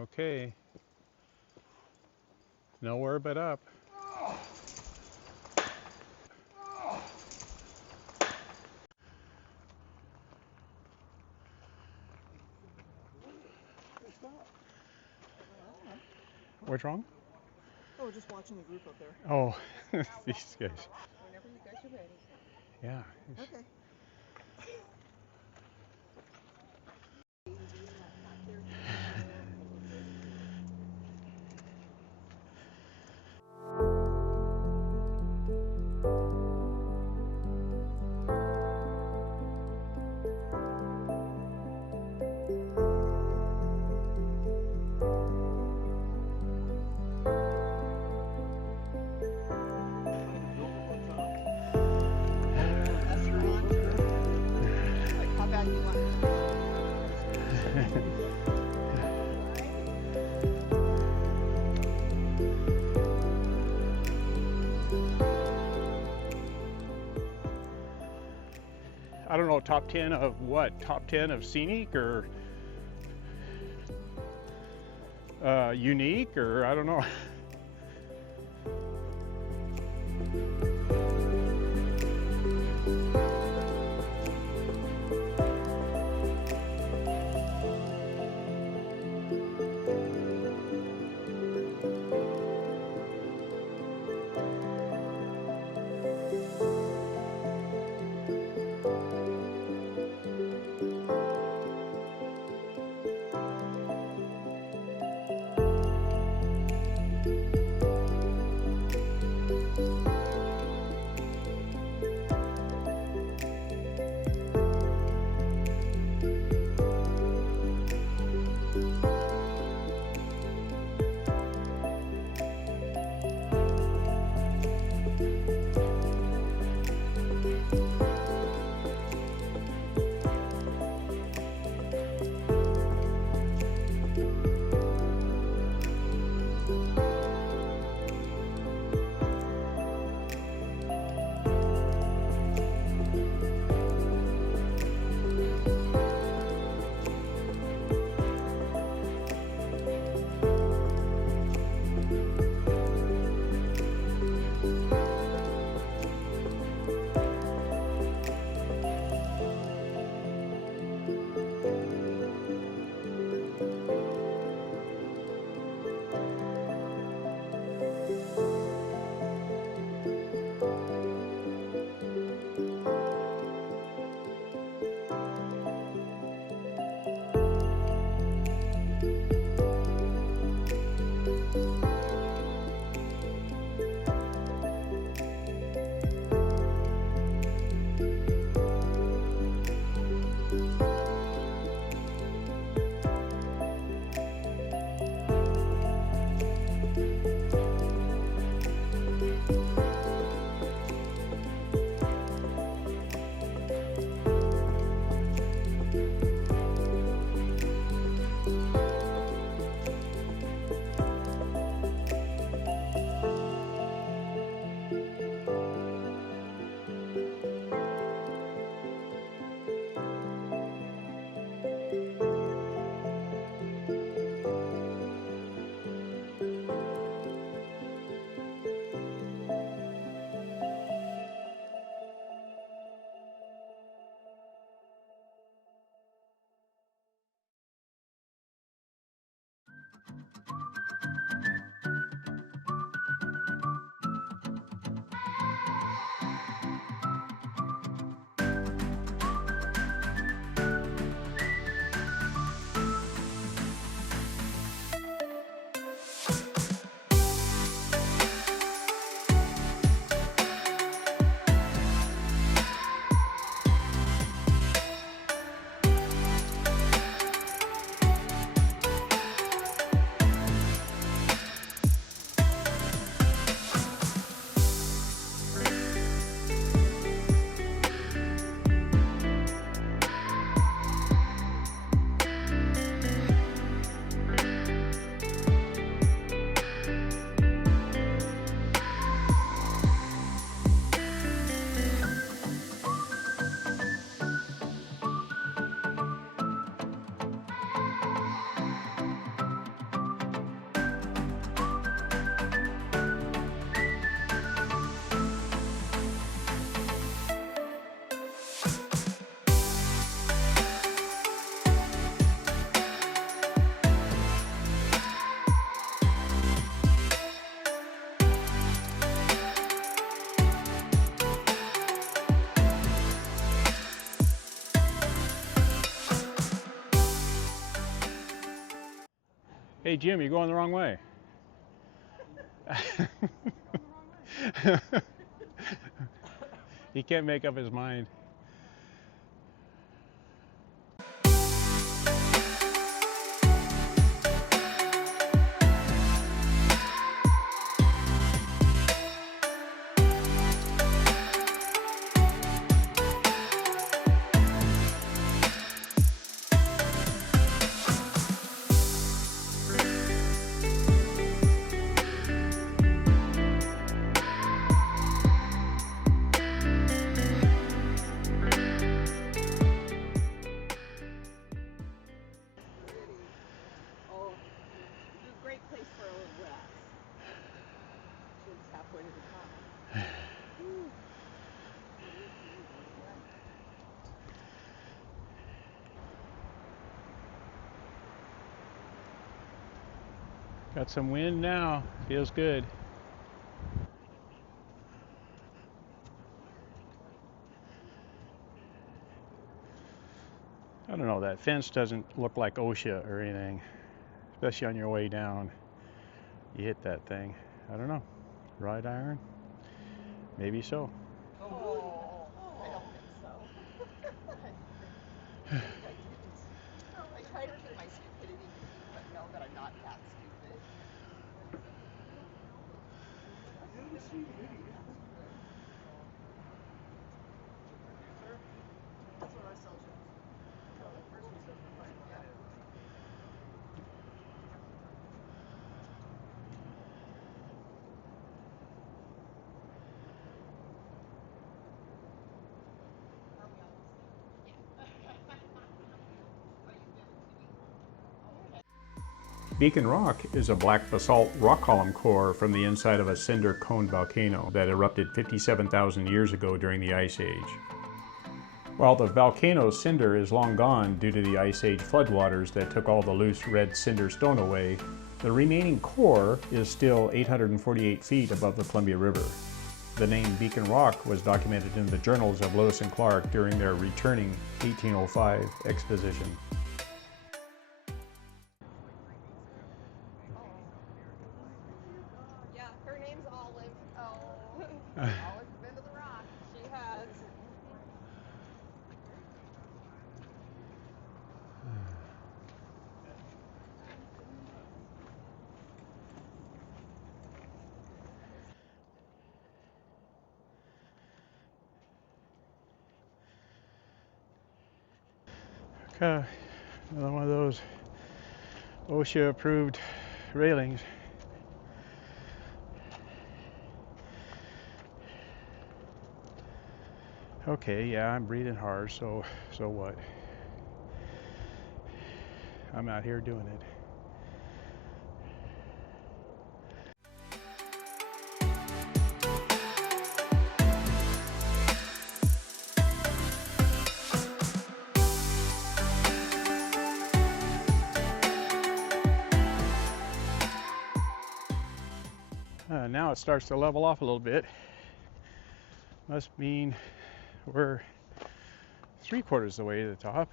Okay. Nowhere but up. What's wrong? Oh, we're just watching the group up there. Oh, these guys. Whenever you guys are ready. Yeah. Okay. How bad do you want it? I don't know, top 10 of what? Top 10 of scenic or unique, or I don't know. Hey Jim, you're going the wrong way. He can't make up his mind. Oh, great place for a little rest. Jim's halfway to the top. Got some wind now. Feels good. I don't know, that fence doesn't look like OSHA or anything, especially on your way down. You hit that thing. I don't know. Ride iron? Maybe so. Oh, I don't think so. I try to keep my stupidity to me, but know that I'm not that stupid. That's what our social is. Beacon Rock is a black basalt rock column core from the inside of a cinder cone volcano that erupted 57,000 years ago during the Ice Age. While the volcano's cinder is long gone due to the Ice Age floodwaters that took all the loose red cinder stone away, the remaining core is still 848 feet above the Columbia River. The name Beacon Rock was documented in the journals of Lewis and Clark during their returning 1805 exposition. Yeah, her name's Olive. Oh, Olive's been to the rock. She has. Okay, another one of those OSHA approved railings. Okay, yeah, I'm breathing hard, so what? I'm out here doing it. Now it starts to level off a little bit. Must mean we're 3/4 of the way to the top.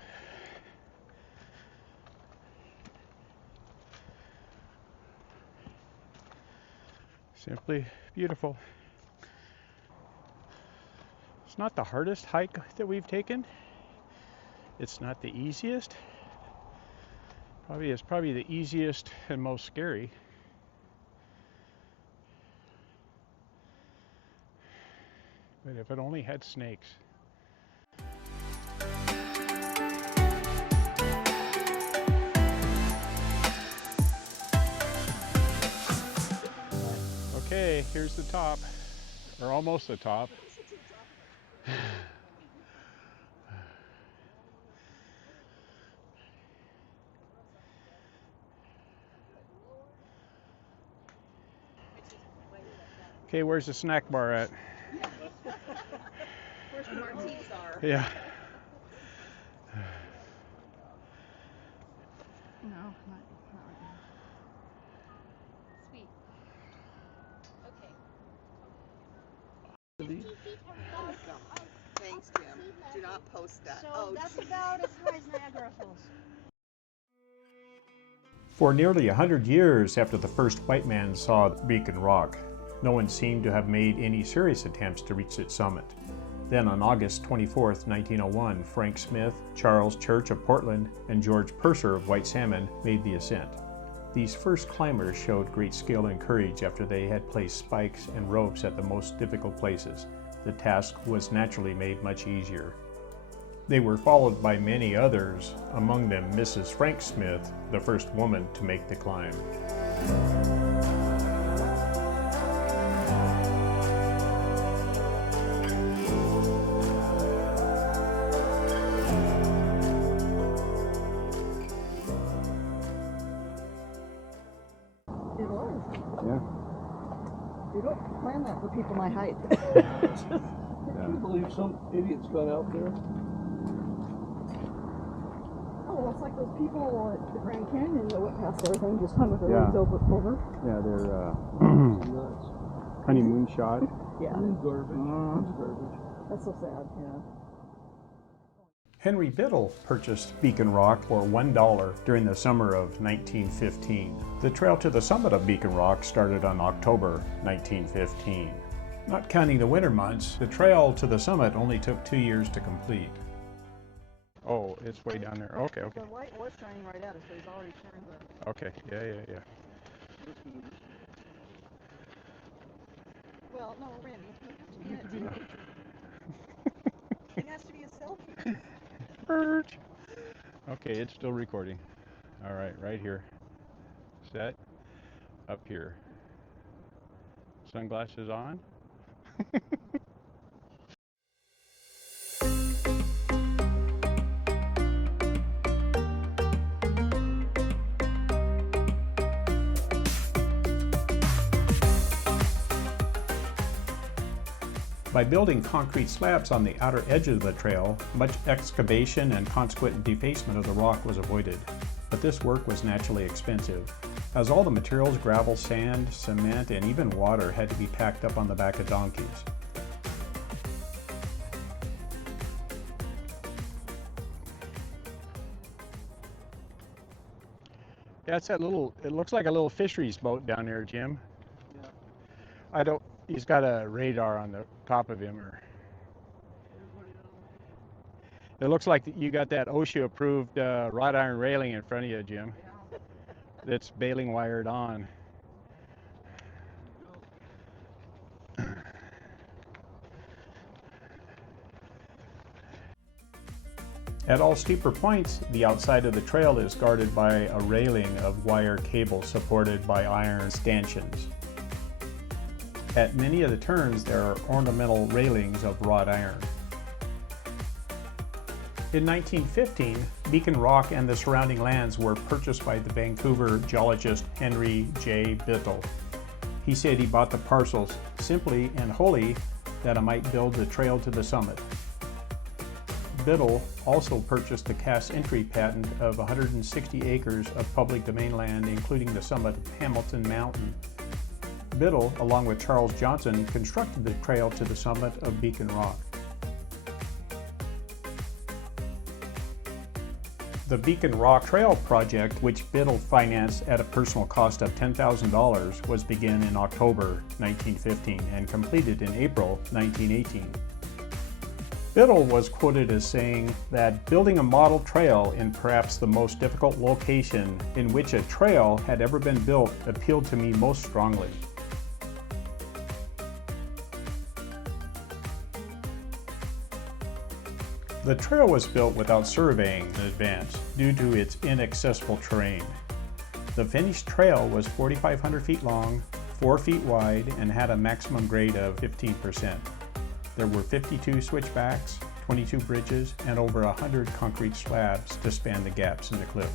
Simply beautiful. It's not the hardest hike that we've taken. It's not the easiest. It's probably the easiest and most scary. But if it only had snakes. Okay, here's the top, or almost the top. Okay, where's the snack bar at? Where's the martinis are? Yeah. No, not right now. Sweet. Okay. Thanks, Jim. Do not post that. So that's about as high as Niagara Falls. For nearly 100 years after the first white man saw Beacon Rock, no one seemed to have made any serious attempts to reach its summit. Then on August 24, 1901, Frank Smith, Charles Church of Portland, and George Purser of White Salmon made the ascent. These first climbers showed great skill and courage after they had placed spikes and ropes at the most difficult places. The task was naturally made much easier. They were followed by many others, among them Mrs. Frank Smith, the first woman to make the climb. It was. Yeah. You don't plan that for people my height. Can you believe some idiots got out there? Oh, it's like those people at the Grand Canyon that went past everything, just hung with their Yeah. legs over. Yeah, they're Nuts. honeymoon shot. Yeah. Garbage. It's garbage. That's so sad, yeah. Henry Biddle purchased Beacon Rock for $1 during the summer of 1915. The trail to the summit of Beacon Rock started on October 1915. Not counting the winter months, the trail to the summit only took 2 years to complete. Oh, it's way down there. Okay, okay. The light was shining right at us, so he's already turned the... Okay, yeah. Well, no, Randy, you have to be in it too. It has to be a selfie. Okay, it's still recording. All right, right here. Set. Up here. Sunglasses on. By building concrete slabs on the outer edge of the trail, much excavation and consequent defacement of the rock was avoided. But this work was naturally expensive, as all the materials, gravel, sand, cement, and even water had to be packed up on the back of donkeys. Yeah, it's that little, it looks like a little fisheries boat down there, Jim. Yeah. He's got a radar on the top of him, or it looks like you got that OSHA approved wrought iron railing in front of you, Jim. That's baling wired on. At all steeper points, the outside of the trail is guarded by a railing of wire cable supported by iron stanchions. At many of the turns, there are ornamental railings of wrought iron. In 1915, Beacon Rock and the surrounding lands were purchased by the Vancouver geologist Henry J. Biddle. He said he bought the parcels simply and wholly that it might build the trail to the summit. Biddle also purchased the Cass entry patent of 160 acres of public domain land, including the summit of Hamilton Mountain. Biddle, along with Charles Johnson, constructed the trail to the summit of Beacon Rock. The Beacon Rock Trail project, which Biddle financed at a personal cost of $10,000, was begun in October 1915 and completed in April 1918. Biddle was quoted as saying that building a model trail in perhaps the most difficult location in which a trail had ever been built appealed to me most strongly. The trail was built without surveying in advance due to its inaccessible terrain. The finished trail was 4,500 feet long, 4 feet wide, and had a maximum grade of 15%. There were 52 switchbacks, 22 bridges, and over 100 concrete slabs to span the gaps in the cliff.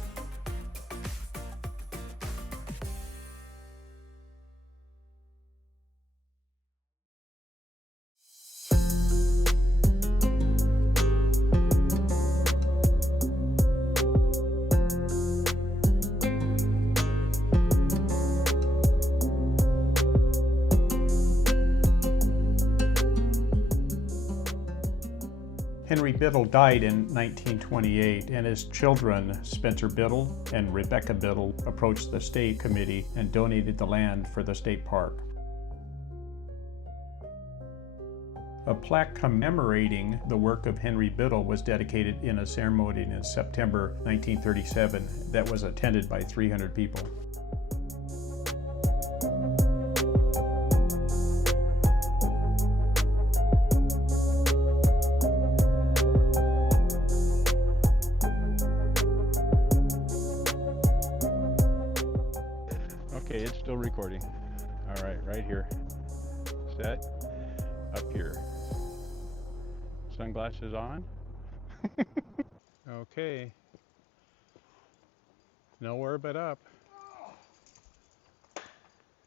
Henry Biddle died in 1928, and his children, Spencer Biddle and Rebecca Biddle, approached the state committee and donated the land for the state park. A plaque commemorating the work of Henry Biddle was dedicated in a ceremony in September 1937 that was attended by 300 people. Okay, it's still recording. All right, right here. Set. Up here. Sunglasses on. Okay. Nowhere but up.